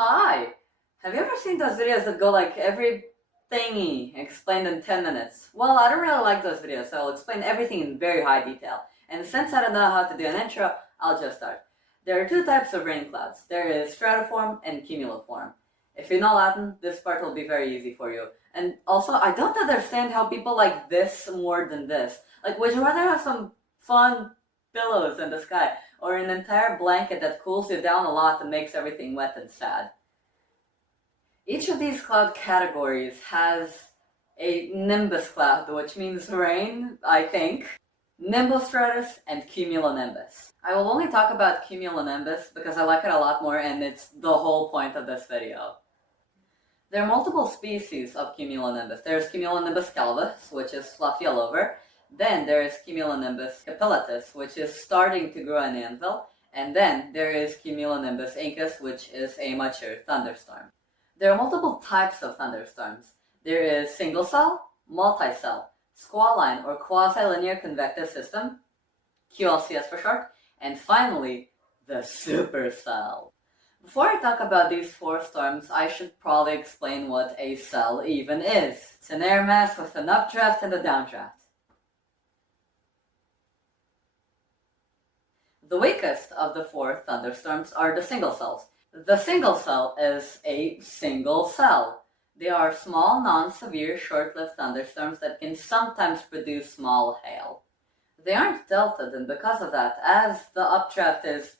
Hi! Have you ever seen those videos that go like every thingy explained in 10 minutes? Well, I don't really like those videos, so I'll explain everything in very high detail. And since I don't know how to do an intro, I'll just start. There are two types of rain clouds. There is stratiform and cumuliform. If you know Latin, this part will be very easy for you. And also, I don't understand how people like this more than this. Like, would you rather have some fun pillows in the sky, or an entire blanket that cools you down a lot and makes everything wet and sad? Each of these cloud categories has a nimbus cloud, which means rain, I think, nimbostratus, and cumulonimbus. I will only talk about cumulonimbus because I like it a lot more and it's the whole point of this video. There are multiple species of cumulonimbus. There's cumulonimbus calvus, which is fluffy all over. Then there is cumulonimbus capillatus, which is starting to grow an anvil. And then there is cumulonimbus incus, which is a mature thunderstorm. There are multiple types of thunderstorms. There is single cell, multicell, squall-line or quasi-linear convective system, qlcs for short, and finally, the supercell. Before I talk about these four storms, I should probably explain what a cell even is. It's an air mass with an updraft and a downdraft. The weakest of the four thunderstorms are the single cells. The single cell is a single cell. They are small, non-severe, short-lived thunderstorms that can sometimes produce small hail. They aren't delta, and because of that, as the updraft is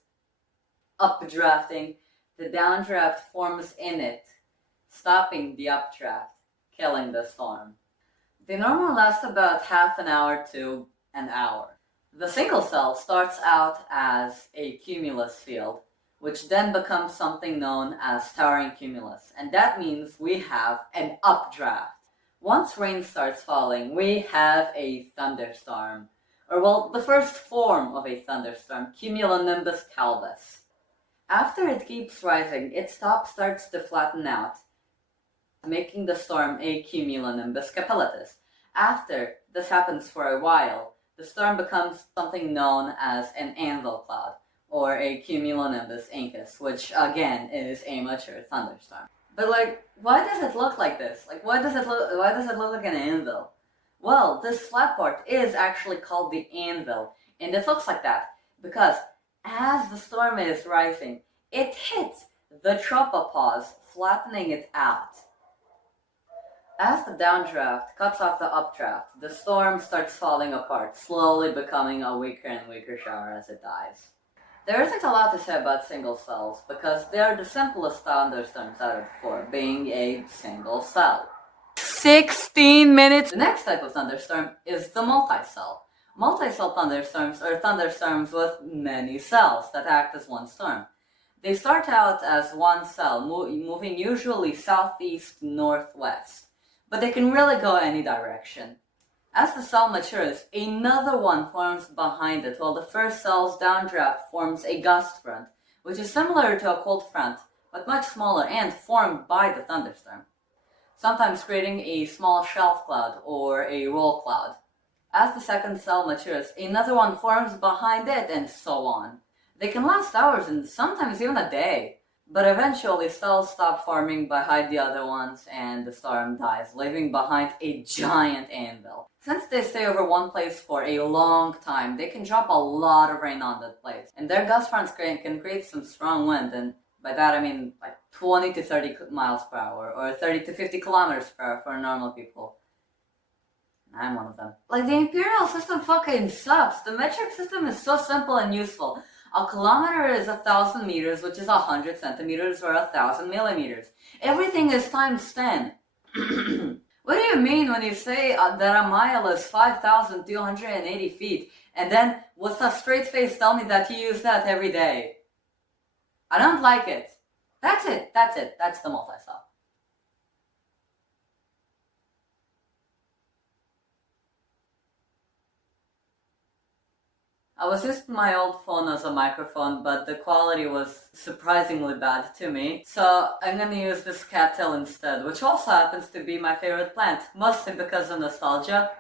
updrafting, the downdraft forms in it, stopping the updraft, killing the storm. They normally last about half an hour to an hour. The single cell starts out as a cumulus field, which then becomes something known as towering cumulus, and that means we have an updraft. Once rain starts falling, we have a thunderstorm, or well, the first form of a thunderstorm, cumulonimbus calvus. After it keeps rising, its top starts to flatten out, making the storm a cumulonimbus capillatus. After this happens for a while, the storm becomes something known as an anvil cloud, or a cumulonimbus incus, which again is a mature thunderstorm. But why does it look like this? Why does it look like an anvil? Well, this flat part is actually called the anvil, and it looks like that because as the storm is rising, it hits the tropopause, flattening it out. As the downdraft cuts off the updraft, the storm starts falling apart, slowly becoming a weaker and weaker shower as it dies. There isn't a lot to say about single cells because they are the simplest thunderstorms out of the four, being a single cell. 16 minutes! The next type of thunderstorm is the multicell. Multicell thunderstorms are thunderstorms with many cells that act as one storm. They start out as one cell, moving usually southeast-northwest, but they can really go any direction. As the cell matures, another one forms behind it, while the first cell's downdraft forms a gust front, which is similar to a cold front, but much smaller and formed by the thunderstorm, sometimes creating a small shelf cloud or a roll cloud. As the second cell matures, another one forms behind it, and so on. They can last hours and sometimes even a day. But eventually, cells stop forming behind the other ones and the storm dies, leaving behind a giant anvil. Since they stay over one place for a long time, they can drop a lot of rain on that place. And their gust fronts can create some strong wind, and by that I mean like 20 to 30 miles per hour, or 30 to 50 kilometers per hour for normal people. I'm one of them. The imperial system fucking sucks. The metric system is so simple and useful. A kilometer is 1,000 meters, which is 100 centimeters or 1,000 millimeters. Everything is times 10. What do you mean when you say that a mile is 5,280 feet, and then with a straight face tell me that you use that every day? I don't like it. That's it. That's the multicell. I was using my old phone as a microphone, but the quality was surprisingly bad to me. So I'm gonna use this cattail instead, which also happens to be my favorite plant, mostly because of nostalgia.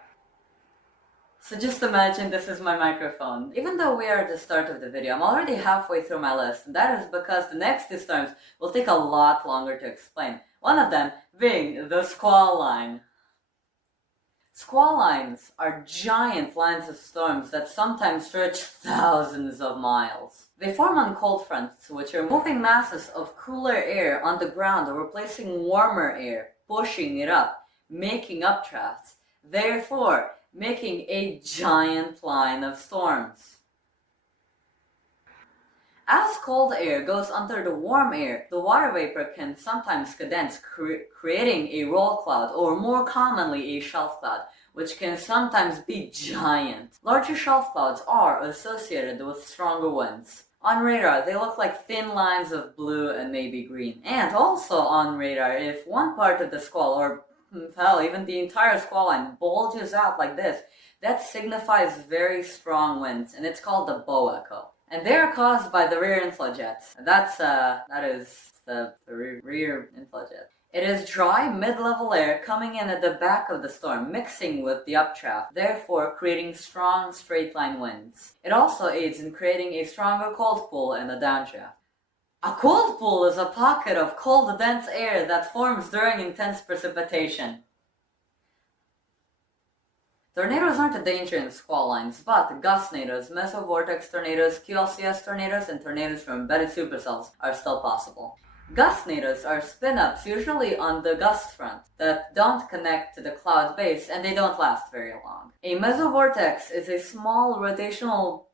So just imagine this is my microphone. Even though we are at the start of the video, I'm already halfway through my list, and that is because the next two storms will take a lot longer to explain. One of them being the squall line. Squall lines are giant lines of storms that sometimes stretch thousands of miles. They form on cold fronts, which are moving masses of cooler air on the ground or replacing warmer air, pushing it up, making updrafts, therefore making a giant line of storms. As cold air goes under the warm air, the water vapor can sometimes condense, creating a roll cloud, or more commonly a shelf cloud, which can sometimes be giant. Larger shelf clouds are associated with stronger winds. On radar, they look like thin lines of blue and maybe green. And also on radar, if one part of the squall, or hell, even the entire squall line, bulges out like this, that signifies very strong winds, and it's called the bow echo. And they are caused by the rear inflow jets. That is the rear inflow jet. It is dry, mid-level air coming in at the back of the storm, mixing with the updraft, therefore creating strong straight-line winds. It also aids in creating a stronger cold pool in the downdraft. A cold pool is a pocket of cold, dense air that forms during intense precipitation. Tornadoes aren't a danger in squall lines, but gust tornadoes, mesovortex tornadoes, qlcs tornadoes, and tornadoes from embedded supercells are still possible. Gust tornadoes are spin-ups, usually on the gust front, that don't connect to the cloud base, and they don't last very long. A mesovortex is a small rotational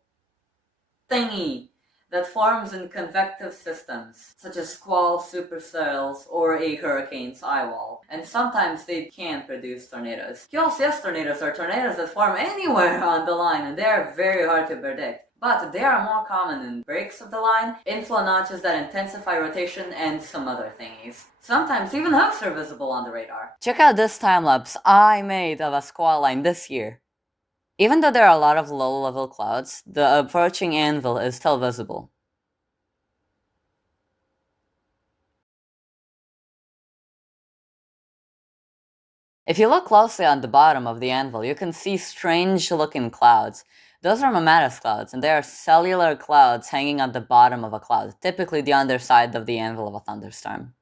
thingy that forms in convective systems, such as squalls, supercells, or a hurricane's eye wall, and sometimes they can produce tornadoes. qlcs tornadoes are tornadoes that form anywhere on the line, and they are very hard to predict. But they are more common in breaks of the line, inflow notches that intensify rotation, and some other thingies. Sometimes even hooks are visible on the radar. Check out this time-lapse I made of a squall line this year. Even though there are a lot of low-level clouds, the approaching anvil is still visible. If you look closely on the bottom of the anvil, you can see strange-looking clouds. Those are mammatus clouds, and they are cellular clouds hanging on the bottom of a cloud, typically the underside of the anvil of a thunderstorm.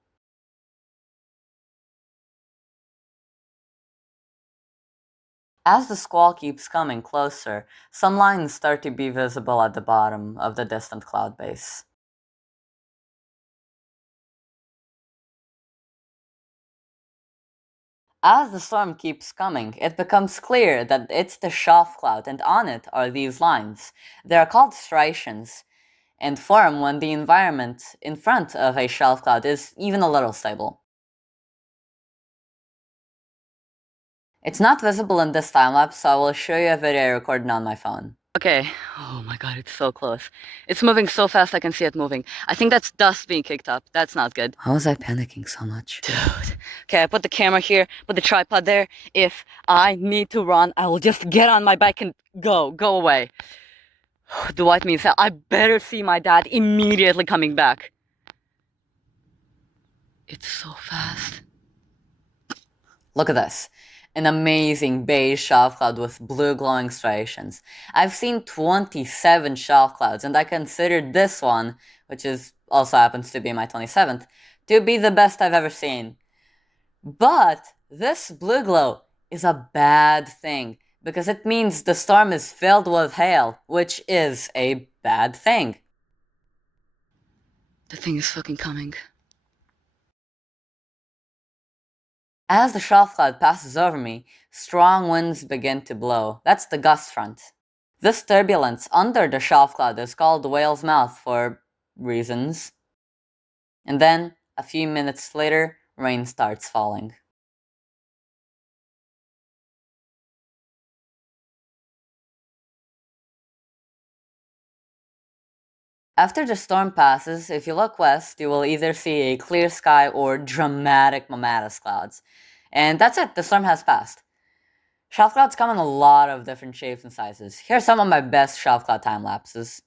As the squall keeps coming closer, some lines start to be visible at the bottom of the distant cloud base. As the storm keeps coming, it becomes clear that it's the shelf cloud, and on it are these lines. They are called striations, and form when the environment in front of a shelf cloud is even a little stable. It's not visible in this time-lapse, so I will show you a video I recorded on my phone. Okay, oh my god, it's so close. It's moving so fast I can see it moving. I think that's dust being kicked up. That's not good. How was I panicking so much? Dude. Okay, I put the camera here, put the tripod there. If I need to run, I will just get on my bike and go away. The white means that I better see my dad immediately coming back. It's so fast. Look at this. An amazing beige shelf cloud with blue glowing striations. I've seen 27 shelf clouds, and I considered this one, which also happens to be my 27th, to be the best I've ever seen. But this blue glow is a bad thing, because it means the storm is filled with hail, which is a bad thing. The thing is fucking coming. As the shelf cloud passes over me, strong winds begin to blow. That's the gust front. This turbulence under the shelf cloud is called the whale's mouth for reasons. And then, a few minutes later, rain starts falling. After the storm passes, if you look west, you will either see a clear sky or dramatic mammatus clouds. And that's it, the storm has passed. Shelf clouds come in a lot of different shapes and sizes. Here are some of my best shelf cloud time lapses.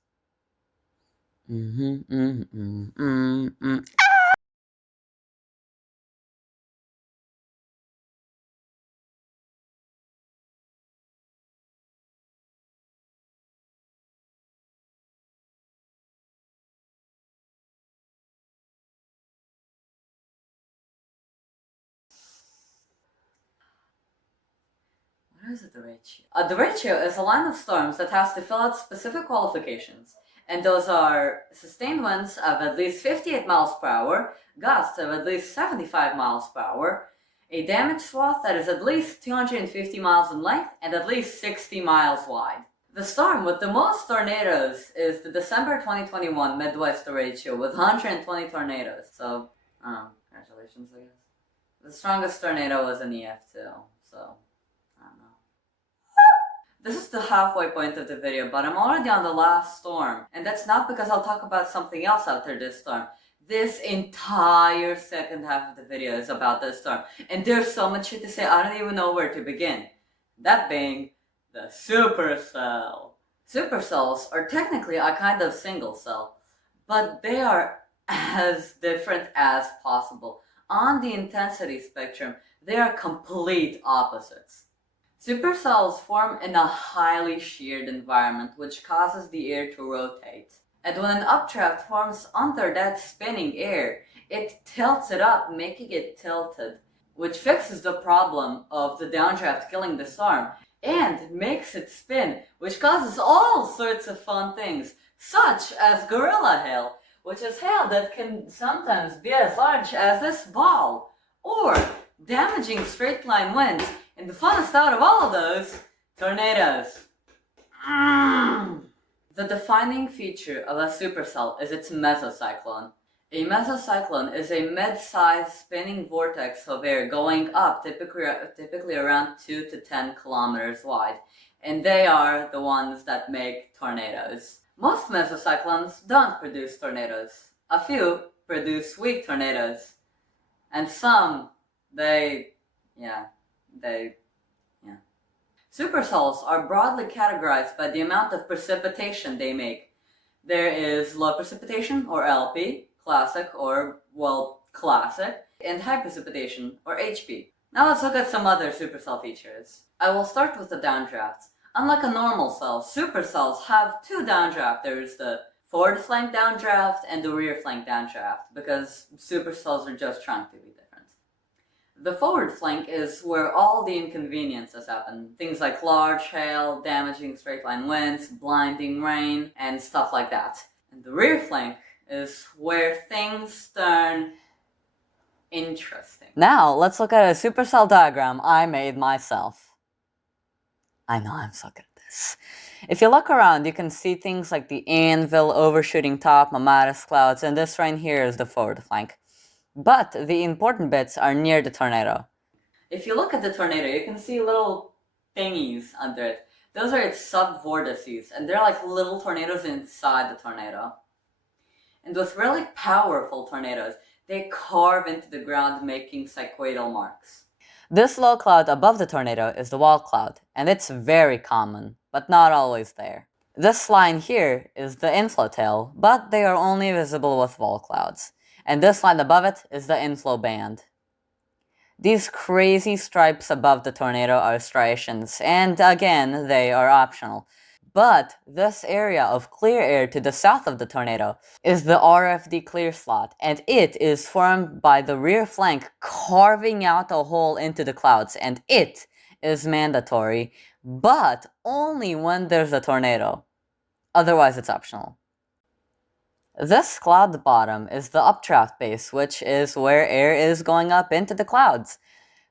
What is a derecho? A derecho is a line of storms that has to fill out specific qualifications. And those are sustained winds of at least 58 miles per hour, gusts of at least 75 miles per hour, a damage swath that is at least 250 miles in length and at least 60 miles wide. The storm with the most tornadoes is the December 2021 Midwest derecho with 120 tornadoes. So, congratulations, I guess. The strongest tornado was an EF2, so I don't know. This is the halfway point of the video, but I'm already on the last storm. And that's not because I'll talk about something else after this storm. This entire second half of the video is about this storm. And there's so much shit to say, I don't even know where to begin. That being the supercell. Supercells are technically a kind of single cell, but they are as different as possible. On the intensity spectrum, they are complete opposites. Supercells form in a highly sheared environment, which causes the air to rotate. And when an updraft forms under that spinning air, it tilts it up, making it tilted, which fixes the problem of the downdraft killing the storm, and makes it spin, which causes all sorts of fun things, such as gorilla hail, which is hail that can sometimes be as large as this ball, or damaging straight line winds, and the funnest out of all of those, tornadoes. The defining feature of a supercell is its mesocyclone. A mesocyclone is a mid-sized spinning vortex of air going up, typically around 2 to 10 kilometers wide, and they are the ones that make tornadoes. Most mesocyclones don't produce tornadoes. A few produce weak tornadoes, and some, Supercells are broadly categorized by the amount of precipitation they make. There is low precipitation, or LP, classic, or, classic, and high precipitation, or HP. Now let's look at some other supercell features. I will start with the downdrafts. Unlike a normal cell, supercells have two downdrafters, the forward flank downdraft and the rear flank downdraft, because supercells are just trying to be different. The forward flank is where all the inconveniences happen. Things like large hail, damaging straight line winds, blinding rain, and stuff like that. And the rear flank is where things turn interesting. Now, let's look at a supercell diagram I made myself. I know I'm so good at this. If you look around, you can see things like the anvil, overshooting top, mammatus clouds, and this right here is the forward flank. But the important bits are near the tornado. If you look at the tornado, you can see little thingies under it. Those are its subvortices, and they're like little tornadoes inside the tornado. And with really powerful tornadoes, they carve into the ground, making cycloidal marks. This low cloud above the tornado is the wall cloud, and it's very common, but not always there. This line here is the inflow tail, but they are only visible with wall clouds. And this line above it is the inflow band. These crazy stripes above the tornado are striations, and again, they are optional. But this area of clear air to the south of the tornado is the RFD clear slot, and it is formed by the rear flank carving out a hole into the clouds, and it is mandatory, but only when there's a tornado. Otherwise, it's optional. This cloud bottom is the updraft base, which is where air is going up into the clouds.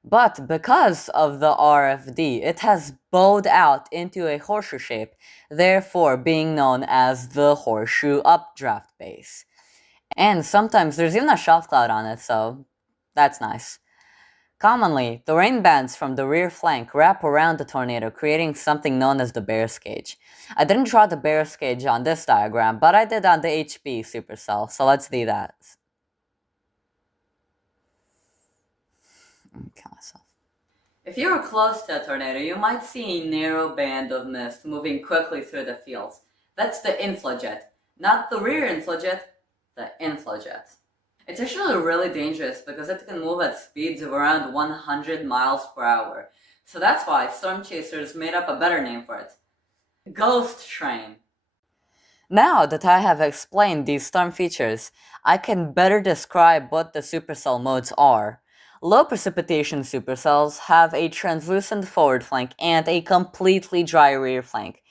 But because of the RFD, it has bowed out into a horseshoe shape, therefore being known as the horseshoe updraft base. And sometimes there's even a shelf cloud on it, so that's nice. Commonly, the rain bands from the rear flank wrap around the tornado, creating something known as the Bear's Cage. I didn't draw the Bear's Cage on this diagram, but I did on the HP supercell, so let's do that. Kill myself. If you were close to a tornado, you might see a narrow band of mist moving quickly through the fields. That's the inflow jet. Not the rear inflow jet, the inflow jet. It's actually really dangerous because it can move at speeds of around 100 miles per hour. So that's why storm chasers made up a better name for it. Ghost train. Now that I have explained these storm features, I can better describe what the supercell modes are. Low precipitation supercells have a translucent forward flank and a completely dry rear flank,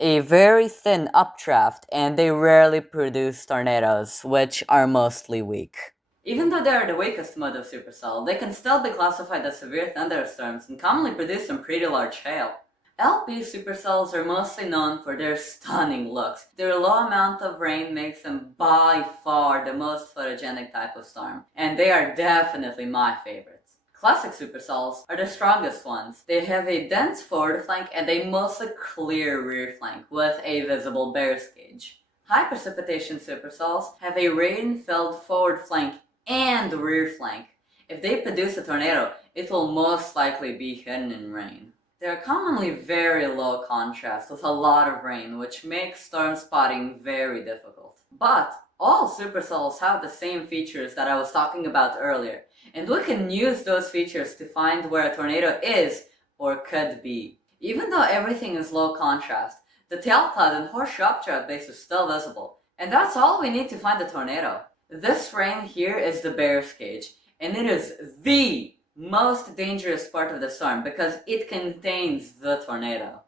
a very thin updraft, and they rarely produce tornadoes, which are mostly weak. Even though they are the weakest mode of supercell, they can still be classified as severe thunderstorms and commonly produce some pretty large hail. LP supercells are mostly known for their stunning looks. Their low amount of rain makes them by far the most photogenic type of storm, and they are definitely my favorites. Classic supercells are the strongest ones. They have a dense forward flank and a mostly clear rear flank with a visible Bear's cage. High precipitation supercells have a rain-filled forward flank and rear flank. If they produce a tornado, it will most likely be hidden in rain. They are commonly very low contrast with a lot of rain, which makes storm spotting very difficult. But all supercells have the same features that I was talking about earlier, and we can use those features to find where a tornado is or could be. Even though everything is low contrast, the tail cloud and horseshoe updraft base is still visible, and that's all we need to find a tornado. This rain here is the Bear's cage, and it is the most dangerous part of the storm because it contains the tornado.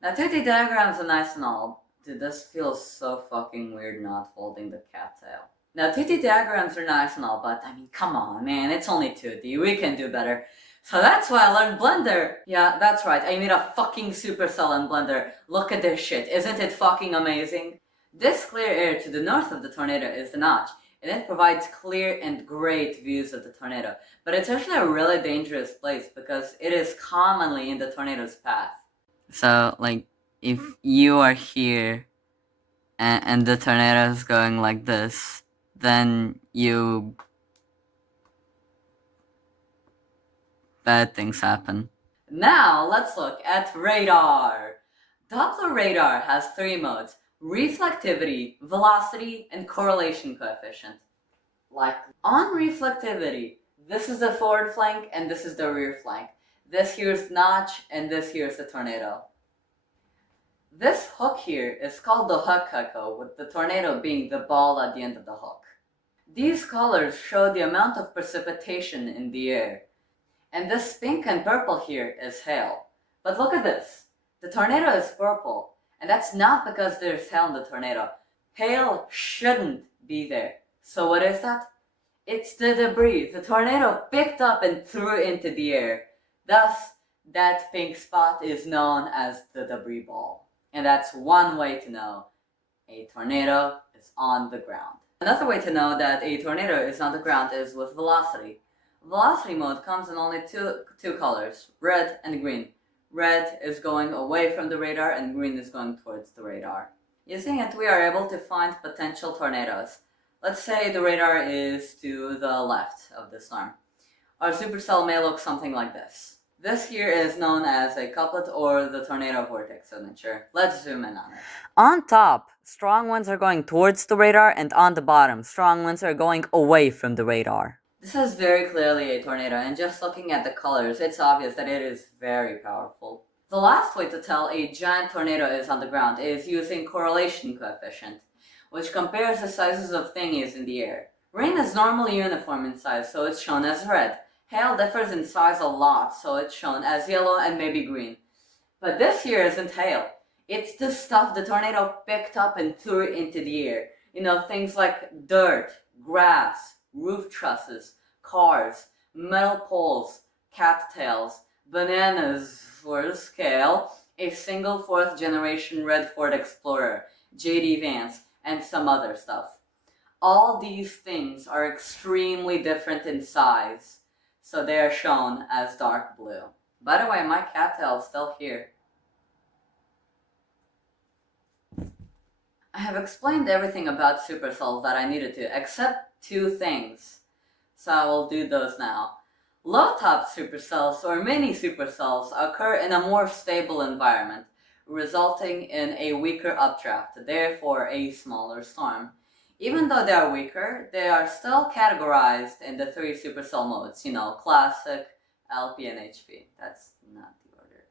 Now 2D diagrams are nice and all. Dude, this feels so fucking weird not holding the cattail. Now 2D diagrams are nice and all, but I mean, come on man, it's only 2D, we can do better. So that's why I learned Blender. Yeah, that's right, I made a fucking supercell in Blender. Look at this shit, isn't it fucking amazing? This clear area to the north of the tornado is the notch, and it provides clear and great views of the tornado. But it's actually a really dangerous place because it is commonly in the tornado's path. So, like, if you are here and the tornado is going like this, then bad things happen. Now, let's look at radar. Doppler radar has 3 modes: reflectivity, velocity, and correlation coefficient. Like, on reflectivity, this is the forward flank and this is the rear flank. This here is the notch and this here is the tornado. This hook here is called the hook echo, with the tornado being the ball at the end of the hook. These colors show the amount of precipitation in the air. And this pink and purple here is hail. But look at this. The tornado is purple, and that's not because there's hail in the tornado. Hail shouldn't be there. So what is that? It's the debris the tornado picked up and threw into the air. Thus, that pink spot is known as the debris ball. And that's one way to know a tornado is on the ground. Another way to know that a tornado is on the ground is with velocity. Velocity mode comes in only two colors, red and green. Red is going away from the radar and green is going towards the radar. Using it, we are able to find potential tornadoes. Let's say the radar is to the left of the storm. Our supercell may look something like this. This here is known as a couplet or the tornado vortex signature. Let's zoom in on it. On top, strong winds are going towards the radar, and on the bottom, strong winds are going away from the radar. This is very clearly a tornado, and just looking at the colors, it's obvious that it is very powerful. The last way to tell a giant tornado is on the ground is using correlation coefficient, which compares the sizes of thingies in the air. Rain is normally uniform in size, so it's shown as red. Hail differs in size a lot, so it's shown as yellow and maybe green. But this here isn't hail. It's the stuff the tornado picked up and threw into the air. You know, things like dirt, grass, roof trusses, cars, metal poles, cattails, bananas for scale, a single 4th generation red Ford Explorer, JD Vance, and some other stuff. All these things are extremely different in size, so they are shown as dark blue. By the way, my cattail is still here. I have explained everything about supercells that I needed to, except 2 things. So I will do those now. Low-top supercells or mini supercells occur in a more stable environment, resulting in a weaker updraft, therefore a smaller storm. Even though they are weaker, they are still categorized in the 3 supercell modes, you know, classic, LP, and HP. That's not the order.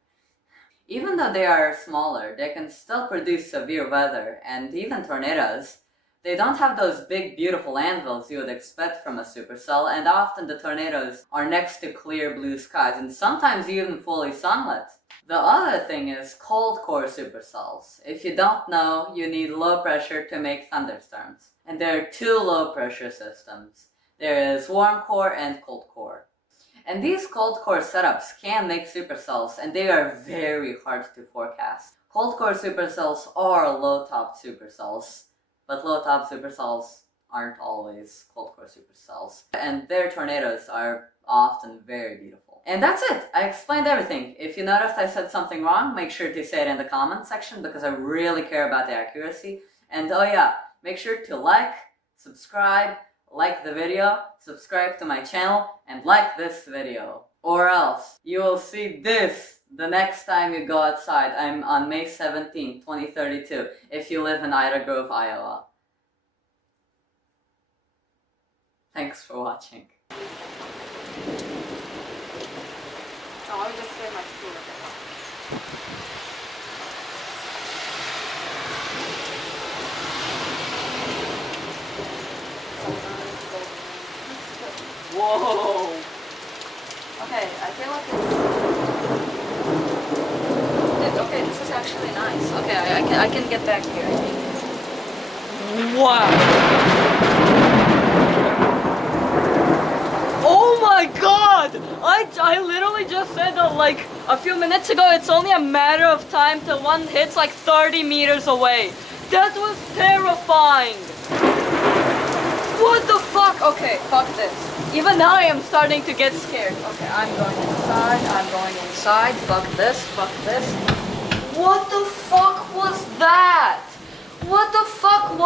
Even though they are smaller, they can still produce severe weather and even tornadoes. They don't have those big beautiful anvils you would expect from a supercell, and often the tornadoes are next to clear blue skies and sometimes even fully sunlit. The other thing is cold core supercells. If you don't know, you need low pressure to make thunderstorms. And there are two low pressure systems. There is warm core and cold core. And these cold core setups can make supercells, and they are very hard to forecast. Cold core supercells are low top supercells, but low top supercells aren't always cold core supercells. And their tornadoes are often very beautiful. And that's it! I explained everything. If you noticed I said something wrong, make sure to say it in the comment section because I really care about the accuracy. And oh yeah, make sure to like, subscribe, like the video, subscribe to my channel, and like this video. Or else, you will see this the next time you go outside. I'm on May 17, 2032, if you live in Ida Grove, Iowa. Thanks for watching. Oh, let me just clear my screw. Whoa! Okay, I feel like it's... Okay, this is actually nice. Okay, I can get back here, I think. Wow! Oh my god! I literally just said that like a few minutes ago it's only a matter of time till one hits like 30 meters away. That was terrifying! What the fuck? Okay, fuck this. Even now I am starting to get scared. Okay, I'm going inside, fuck this, What the fuck was that? What the fuck was